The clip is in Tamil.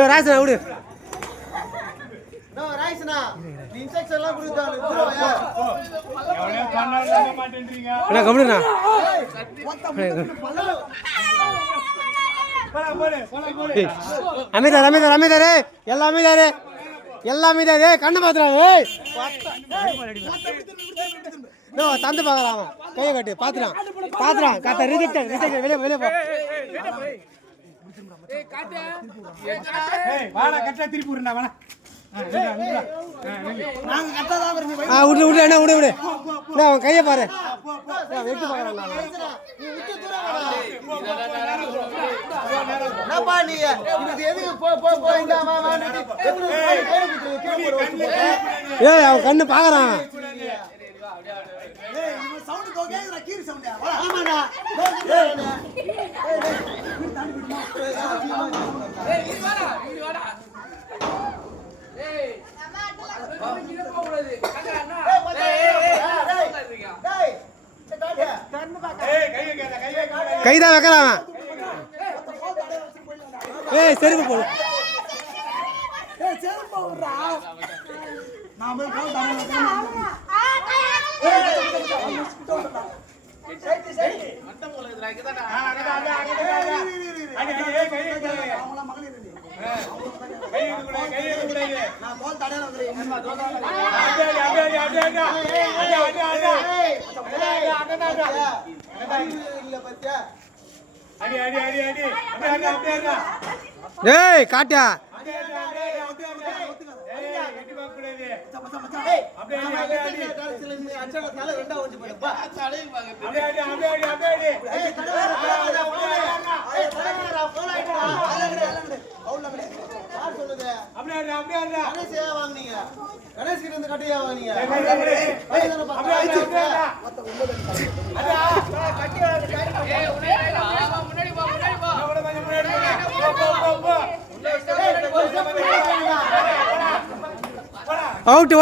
ராசனா விடு அமைதாரு அமைதாரு அமைதாரு எல்லாம் அமைதாரு எல்லாம் அமைதாரு கண்ணு பாத்துறான் தந்து பாக்கலாம் கையை கட்டு பாத்துறான் பாத்துறான் காத்த ரிஜெக்ட் ரிஜெக்ட் வெளியே வெளியே போ திருப்பி விடுறா வேணா அவன் கைய பாரு அவன் கண்ணு பாக்குறான் கைதான் வைக்கிறான் செருப்பு போடு காட்டா அவுட்